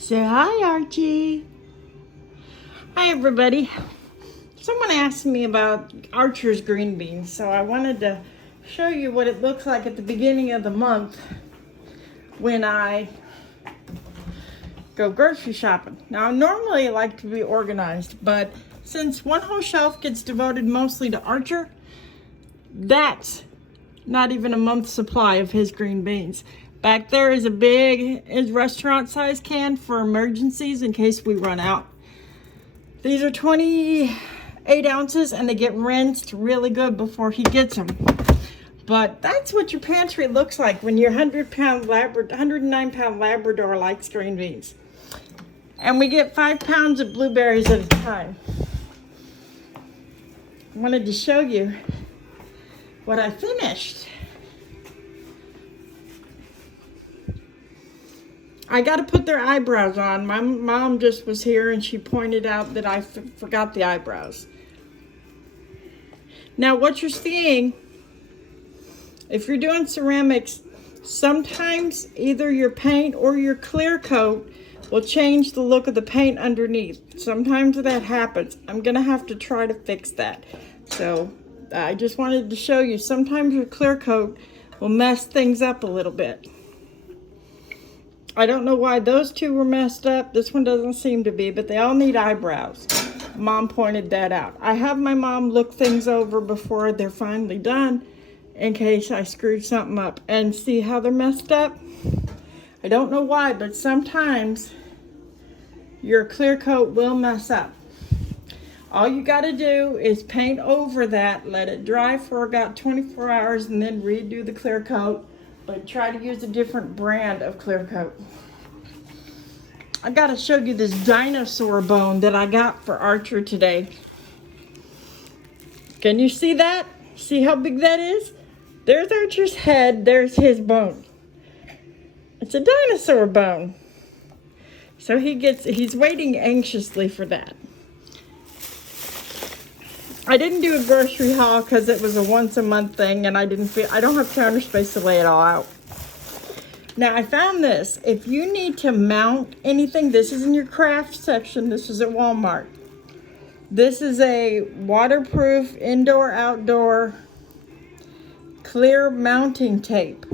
Say hi, Archie. Hi, everybody. Someone asked me about Archer's green beans, so I wanted to show you what it looks like at the beginning of the month when I go grocery shopping. Now, normally I like to be organized, but since one whole shelf gets devoted mostly to Archer, that's not even a month's supply of his green beans. Back there is a big restaurant-sized can for emergencies in case we run out. These are 28 ounces and they get rinsed really good before he gets them. But that's what your pantry looks like when your 109-pound Labrador likes green beans. And we get 5 pounds of blueberries at a time. I wanted to show you what I finished. I got to put their eyebrows on. My mom just was here and she pointed out that I forgot the eyebrows. Now what you're seeing, if you're doing ceramics, sometimes either your paint or your clear coat will change the look of the paint underneath. Sometimes that happens. I'm going to have to try to fix that. So I just wanted to show you, sometimes your clear coat will mess things up a little bit. I don't know why those two were messed up. This one doesn't seem to be, but they all need eyebrows. Mom pointed that out. I have my mom look things over before they're finally done in case I screwed something up. And see how they're messed up? I don't know why, but sometimes your clear coat will mess up. All you got to do is paint over that, let it dry for about 24 hours, and then redo the clear coat. But try to use a different brand of clear coat. I got to show you this dinosaur bone that I got for Archer today. Can you see that? See how big that is? There's Archer's head, there's his bone. It's a dinosaur bone. So he's waiting anxiously for that. I didn't do a grocery haul because it was a once a month thing and I don't have counter space to lay it all out. Now I found this. If you need to mount anything, this is in your craft section. This is at Walmart. This is a waterproof indoor outdoor clear mounting tape.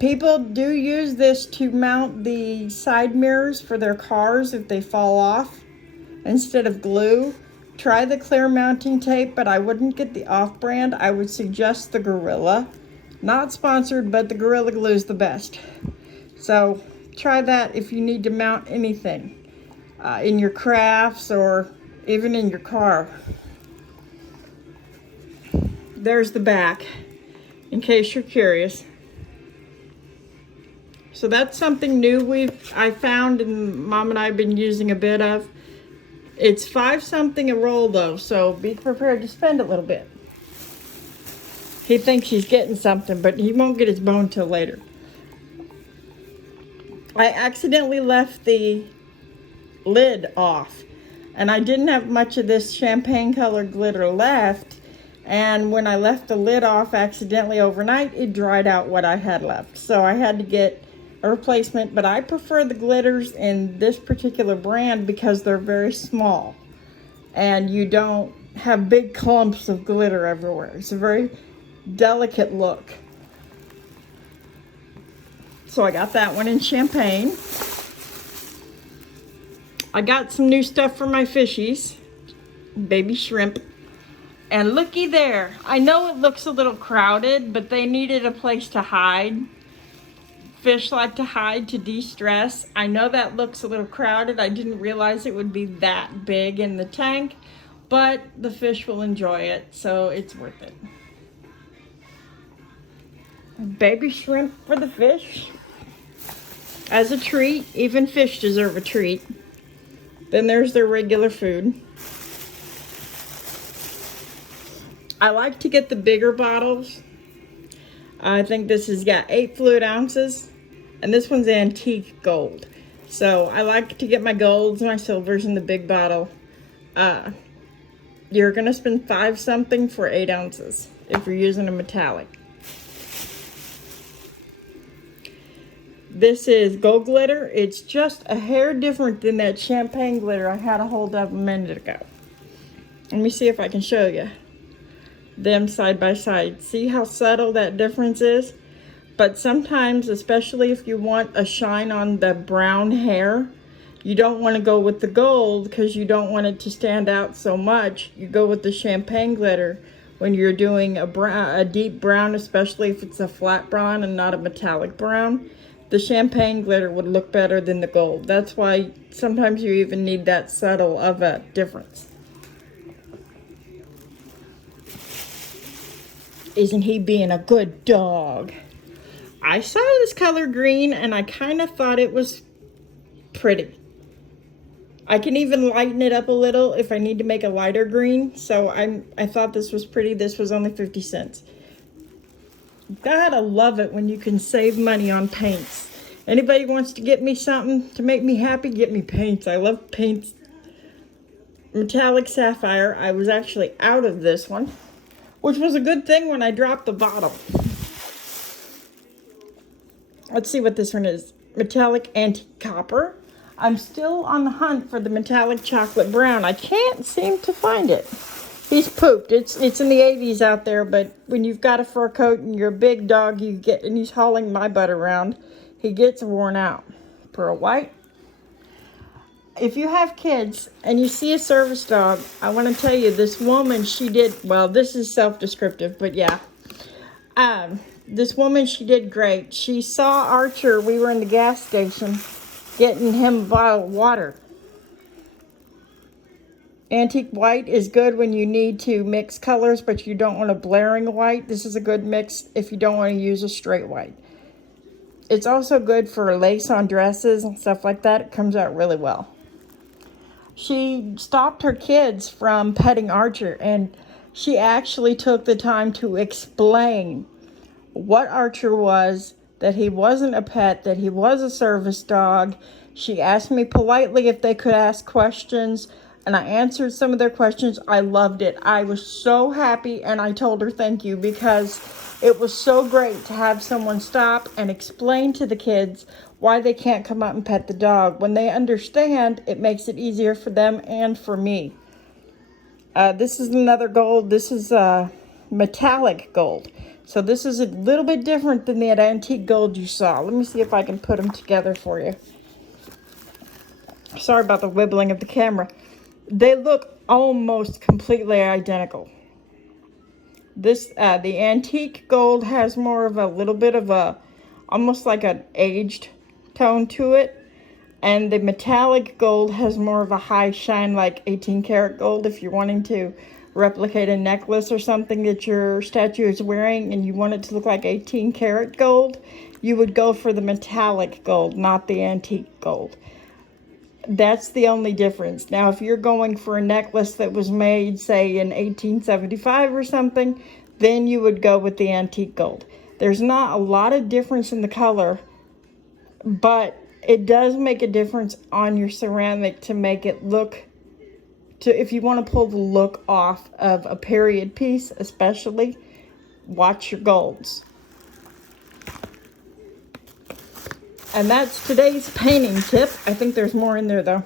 People do use this to mount the side mirrors for their cars if they fall off instead of glue. Try the clear mounting tape, but I wouldn't get the off-brand. I would suggest the Gorilla. Not sponsored, but the Gorilla Glue is the best. So try that if you need to mount anything in your crafts or even in your car. There's the back, in case you're curious. So that's something new I found and Mom and I have been using a bit of. It's $5 something a roll though, so be prepared to spend a little bit. He thinks he's getting something, but he won't get his bone till later. I accidentally left the lid off, and I didn't have much of this champagne colored glitter left, and when I left the lid off accidentally overnight, it dried out what I had left. So I had to get a replacement, but I prefer the glitters in this particular brand because they're very small and you don't have big clumps of glitter everywhere. It's a very delicate look. So I got that one in champagne. I got some new stuff for my fishies, baby shrimp. And looky there, I know it looks a little crowded, but they needed a place to hide. Fish like to hide to de-stress. I know that looks a little crowded. I didn't realize it would be that big in the tank, but the fish will enjoy it, so it's worth it. Baby shrimp for the fish. As a treat, even fish deserve a treat. Then there's their regular food. I like to get the bigger bottles. I think this has got 8 fluid ounces, and this one's antique gold. So I like to get my golds and my silvers in the big bottle. You're gonna spend $5 something for 8 ounces if you're using a metallic. This is gold glitter. It's just a hair different than that champagne glitter I had a hold of a minute ago. Let me see if I can show you them side by side. See how subtle that difference is? But sometimes, especially if you want a shine on the brown hair, you don't want to go with the gold because you don't want it to stand out so much. You go with the champagne glitter when you're doing a deep brown, especially if it's a flat brown and not a metallic brown. The champagne glitter would look better than the gold. That's why sometimes you even need that subtle of a difference. Isn't he being a good dog? I saw this color green and I kind of thought it was pretty. I can even lighten it up a little if I need to make a lighter green. So I thought this was pretty. This was only 50 cents. Gotta love it when you can save money on paints. Anybody wants to get me something to make me happy, get me paints. I love paints. Metallic sapphire. I was actually out of this one, which was a good thing when I dropped the bottle. Let's see what this one is. Metallic antique copper. I'm still on the hunt for the metallic chocolate brown. I can't seem to find it. He's pooped. It's in the 80s out there, but when you've got a fur coat and you're a big dog, and he's hauling my butt around, he gets worn out. Pearl white. If you have kids and you see a service dog, I want to tell you, this woman, she did, well, this is self-descriptive, but yeah. This woman, she did great. She saw Archer. We were in the gas station getting him a bottle of water. Antique white is good when you need to mix colors, but you don't want a blaring white. This is a good mix if you don't want to use a straight white. It's also good for lace on dresses and stuff like that. It comes out really well. She stopped her kids from petting Archer, and she actually took the time to explain what Archer was, that he wasn't a pet, that he was a service dog. She asked me politely if they could ask questions, and I answered some of their questions. I loved it. I was so happy, and I told her thank you because it was so great to have someone stop and explain to the kids why they can't come out and pet the dog. When they understand, it makes it easier for them and for me. This is another gold. This is metallic gold. So this is a little bit different than that antique gold you saw. Let me see if I can put them together for you. Sorry about the wibbling of the camera. They look almost completely identical. This, the antique gold has more of a little bit of a, almost like an aged tone to it. And the metallic gold has more of a high shine, like 18 karat gold. If you're wanting to replicate a necklace or something that your statue is wearing and you want it to look like 18 karat gold, you would go for the metallic gold, not the antique gold. That's the only difference. Now, if you're going for a necklace that was made, say, in 1875 or something, then you would go with the antique gold. There's not a lot of difference in the color, but it does make a difference on your ceramic to make it look, if you want to pull the look off of a period piece, especially, watch your golds. And that's today's painting tip. I think there's more in there though.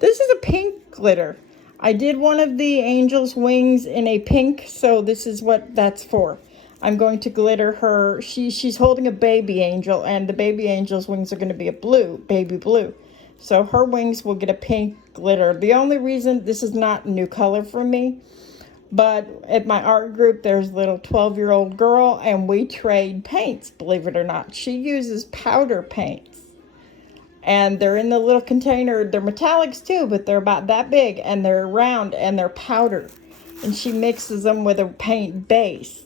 This is a pink glitter. I did one of the angel's wings in a pink, so this is what that's for. I'm going to glitter her. She's holding a baby angel, and the baby angel's wings are going to be a blue, baby blue. So her wings will get a pink glitter. The only reason, this is not a new color for me, but at my art group, there's a little 12-year-old girl, and we trade paints, believe it or not. She uses powder paints, and they're in the little container. They're metallics too, but they're about that big, and they're round, and they're powder. And she mixes them with a paint base.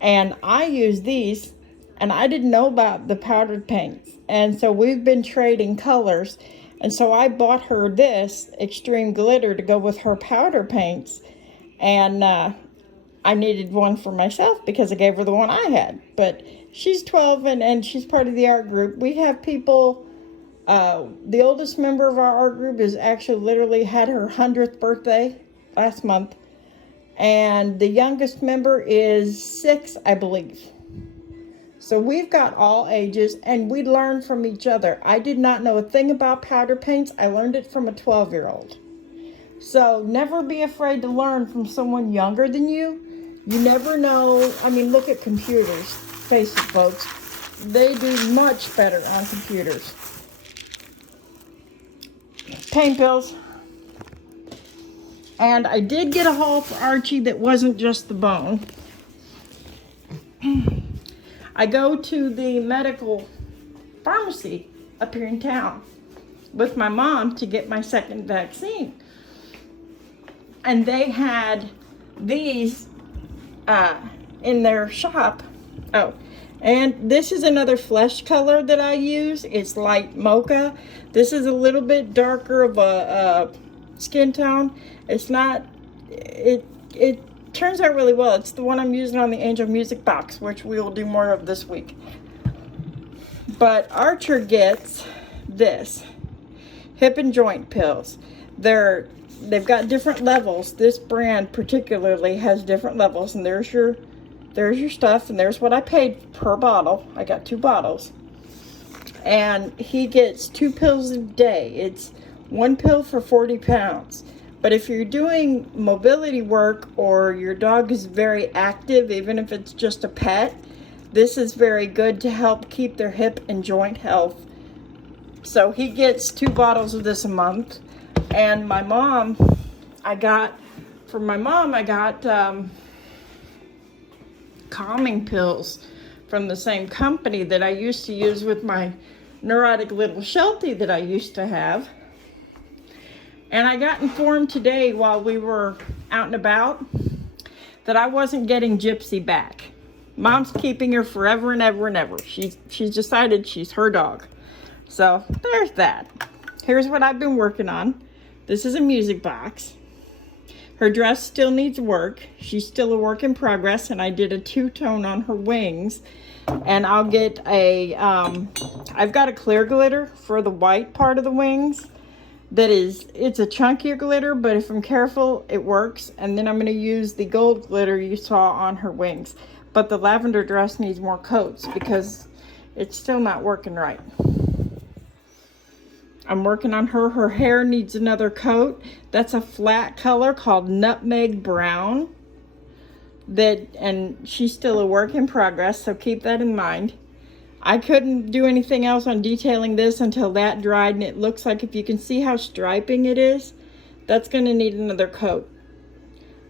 And I use these, and I didn't know about the powdered paints. And so we've been trading colors. And so I bought her this extreme glitter to go with her powder paints. And I needed one for myself because I gave her the one I had. But she's 12 and she's part of the art group. We have people, the oldest member of our art group is actually literally had her 100th birthday last month. And the youngest member is 6, I believe. So we've got all ages, and we learn from each other. I did not know a thing about powder paints. I learned it from a 12-year-old. So never be afraid to learn from someone younger than you. You never know. I mean, look at computers. Face it, folks. They do much better on computers. Paint pills. And I did get a haul for Archie that wasn't just the bone. I go to the medical pharmacy up here in town with my mom to get my second vaccine. And they had these in their shop. Oh, and this is another flesh color that I use. It's light mocha. This is a little bit darker of a skin tone. It's not, it turns out really well. It's the one I'm using on the Angel Music box, which we will do more of this week. But Archer gets this, hip and joint pills. They've got different levels. This brand particularly has different levels, and there's your stuff, and there's what I paid per bottle. I got 2 bottles. And he gets 2 pills a day. It's 1 pill for 40 pounds. But if you're doing mobility work or your dog is very active, even if it's just a pet, this is very good to help keep their hip and joint health. So he gets 2 bottles of this a month. And my mom, I got calming pills from the same company that I used to use with my neurotic little Sheltie that I used to have. And I got informed today while we were out and about that I wasn't getting Gypsy back. Mom's keeping her forever and ever and ever. She's decided she's her dog. So there's that. Here's what I've been working on. This is a music box. Her dress still needs work. She's still a work in progress, and I did a 2-tone on her wings. And I'll get I've got a clear glitter for the white part of the wings. It's a chunkier glitter, but if I'm careful, it works. And then I'm going to use the gold glitter you saw on her wings. But the lavender dress needs more coats because it's still not working right. I'm working on her. Her hair needs another coat. That's a flat color called Nutmeg Brown. And she's still a work in progress, so keep that in mind. I couldn't do anything else on detailing this until that dried, and it looks like, if you can see how striping it is, that's going to need another coat.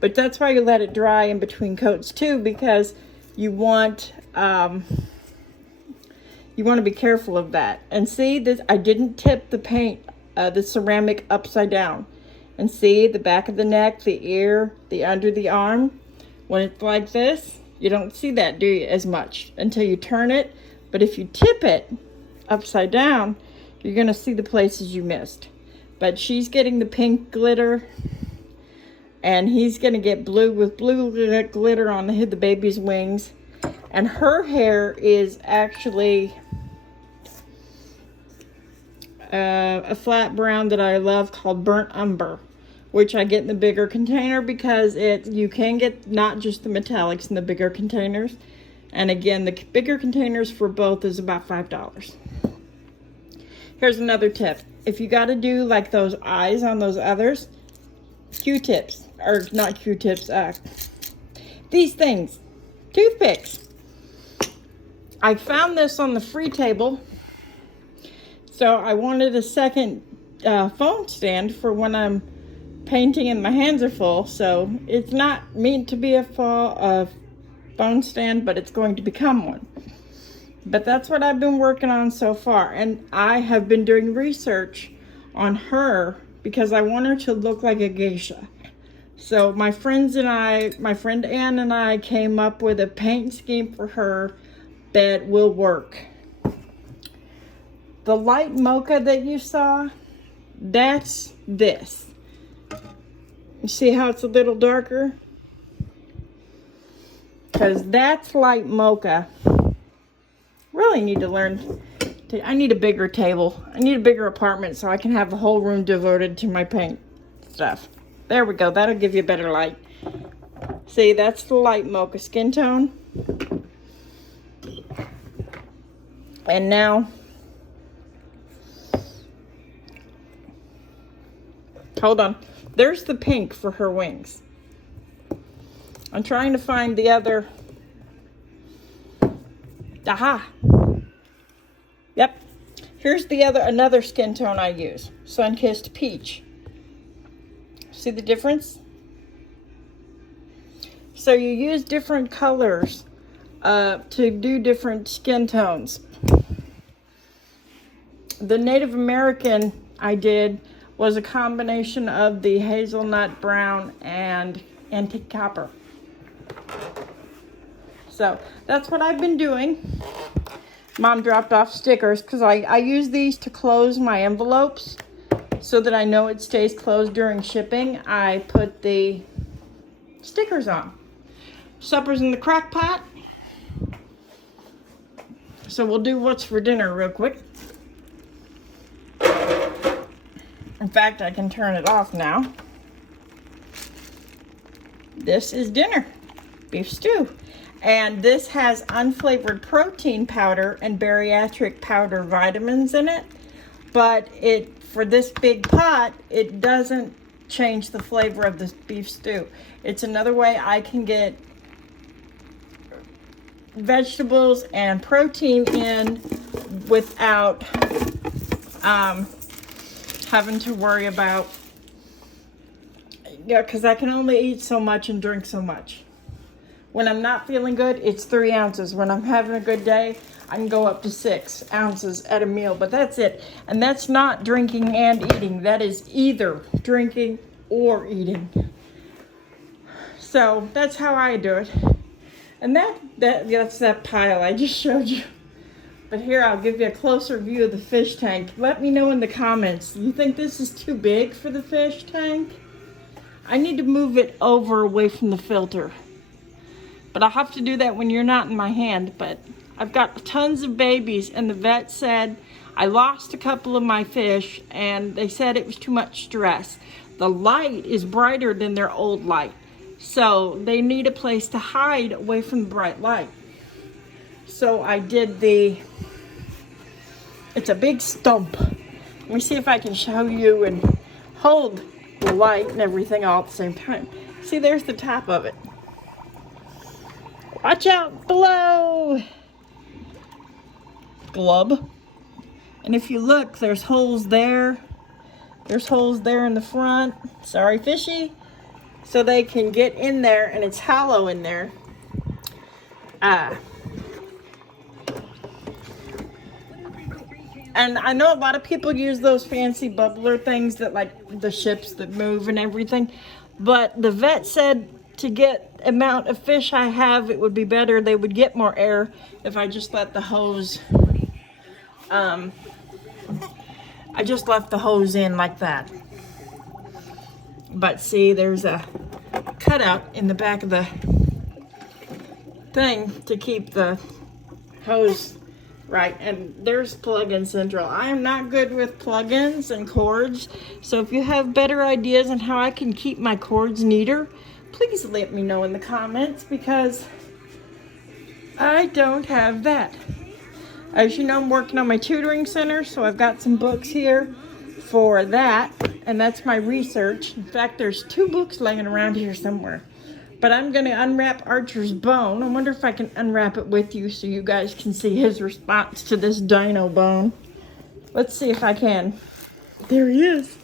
But that's why you let it dry in between coats too, because you want to be careful of that. And see this, I didn't tip the paint, the ceramic upside down. And see the back of the neck, the ear, the under the arm. When it's like this, you don't see that, do you, as much until you turn it. But if you tip it upside down, you're going to see the places you missed. But she's getting the pink glitter, and he's going to get blue with blue glitter on the baby's wings. And her hair is actually a flat brown that I love called Burnt Umber, which I get in the bigger container because you can get not just the metallics in the bigger containers. And again, the bigger containers for both is about $5. Here's another tip. If you got to do like those eyes on those others, Q-tips, or not Q-tips, these things, toothpicks. I found this on the free table, so I wanted a second phone stand for when I'm painting and my hands are full. So it's not meant to be a phone stand, but it's going to become one. But that's what I've been working on so far, and I have been doing research on her because I want her to look like a geisha. So my friend Ann and I came up with a paint scheme for her that will work. The light mocha that you saw, that's this. You see how it's a little darker? Because that's light mocha. Really need to learn. I need a bigger table. I need a bigger apartment so I can have the whole room devoted to my paint stuff. There we go. That'll give you a better light. See, that's the light mocha skin tone. And now, hold on. There's the pink for her wings. I'm trying to find the other. Aha. Yep. Here's the another skin tone I use. Sun-Kissed Peach. See the difference? So you use different colors to do different skin tones. The Native American I did was a combination of the hazelnut brown and antique copper. So that's what I've been doing. Mom dropped off stickers because I use these to close my envelopes so that I know it stays closed during shipping. I put the stickers on. Supper's in the crock pot. So we'll do what's for dinner real quick. In fact, I can turn it off now. This is dinner. Beef stew. And this has unflavored protein powder and bariatric powder vitamins in it. But for this big pot, it doesn't change the flavor of this beef stew. It's another way I can get vegetables and protein in without having to worry about, because I can only eat so much and drink so much. When I'm not feeling good, it's 3 ounces. When I'm having a good day, I can go up to 6 ounces at a meal, but that's it. And that's not drinking and eating. That is either drinking or eating. So that's how I do it. And that's that pile I just showed you. But here, I'll give you a closer view of the fish tank. Let me know in the comments. You think this is too big for the fish tank? I need to move it over away from the filter. But I'll have to do that when you're not in my hand. But I've got tons of babies, and the vet said I lost a couple of my fish, and they said it was too much stress. The light is brighter than their old light. So they need a place to hide away from the bright light. So I did it's a big stump. Let me see if I can show you and hold the light and everything all at the same time. See, there's the top of it. Watch out below. Glub. And if you look, there's holes there. There's holes there in the front. Sorry, fishy. So they can get in there, and it's hollow in there. And I know a lot of people use those fancy bubbler things that, like the ships that move and everything. But the vet said to get the amount of fish I have, it would be better. They would get more air if I just let the hose, I just left the hose in like that. But see, there's a cutout in the back of the thing to keep the hose right. And there's plug-in central. I am not good with plug-ins and cords. So if you have better ideas on how I can keep my cords neater, please let me know in the comments, because I don't have that. As you know, I'm working on my tutoring center, so I've got some books here for that, and that's my research. In fact, there's 2 books laying around here somewhere. But I'm going to unwrap Archer's bone. I wonder if I can unwrap it with you so you guys can see his response to this dino bone. Let's see if I can. There he is.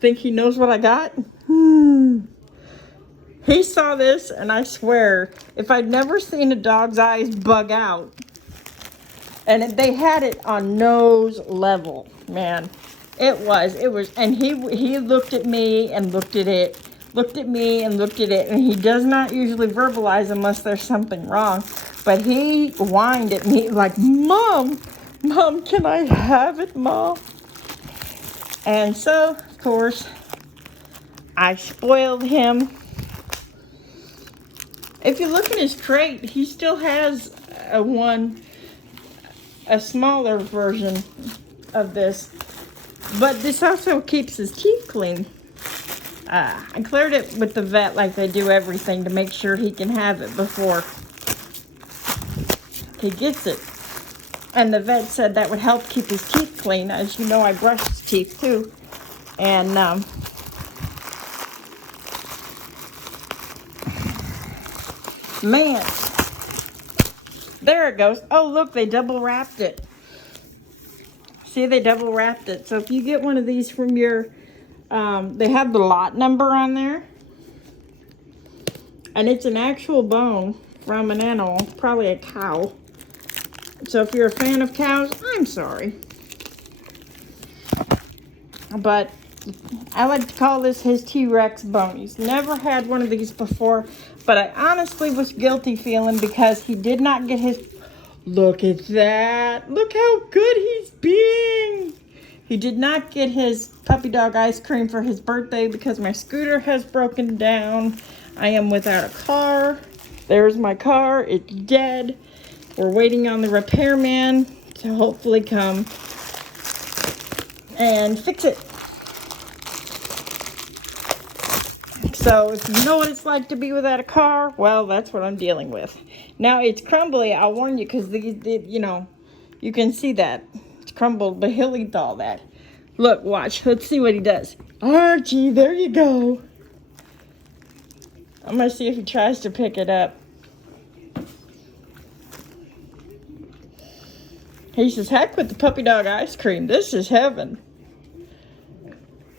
Think he knows what I got? He saw this, and I swear, if I'd never seen a dog's eyes bug out, and they had it on nose level, man. It was, and he looked at me and looked at it, looked at me and looked at it, and he does not usually verbalize unless there's something wrong. But he whined at me like, Mom, can I have it, Mom? And so, of course, I spoiled him. If you look at his crate, he still has a smaller version of this. But this also keeps his teeth clean. I cleared it with the vet like they do everything to make sure he can have it before he gets it. And the vet said that would help keep his teeth clean. As you know, I brush his teeth too. And man, there it goes. Oh, look, they double wrapped it. See, they double wrapped it. So if you get one of these from your, they have the lot number on there. And it's an actual bone from an animal, probably a cow. So if you're a fan of cows, I'm sorry. But I like to call this his T-Rex bone. He's never had one of these before, but I honestly was guilty feeling because he did not get his... Look at that. Look how good he's being. He did not get his puppy dog ice cream for his birthday because my scooter has broken down. I am without a car. There's my car. It's dead. We're waiting on the repairman to hopefully come and fix it. So if you know what it's like to be without a car, well, that's what I'm dealing with. Now it's crumbly, I'll warn you, because you know, you can see that. It's crumbled, but he'll eat all that. Look, watch. Let's see what he does. Archie, there you go. I'm going to see if he tries to pick it up. He says, heck with the puppy dog ice cream. This is heaven.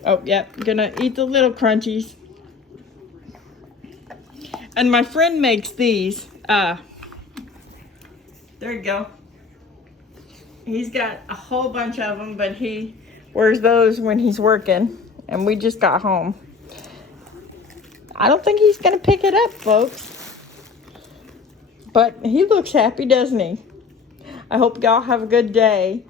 Oh, yep. Gonna eat the little crunchies. And my friend makes these. There you go. He's got a whole bunch of them, but he wears those when he's working. And we just got home. I don't think he's gonna pick it up, folks. But he looks happy, doesn't he? I hope y'all have a good day.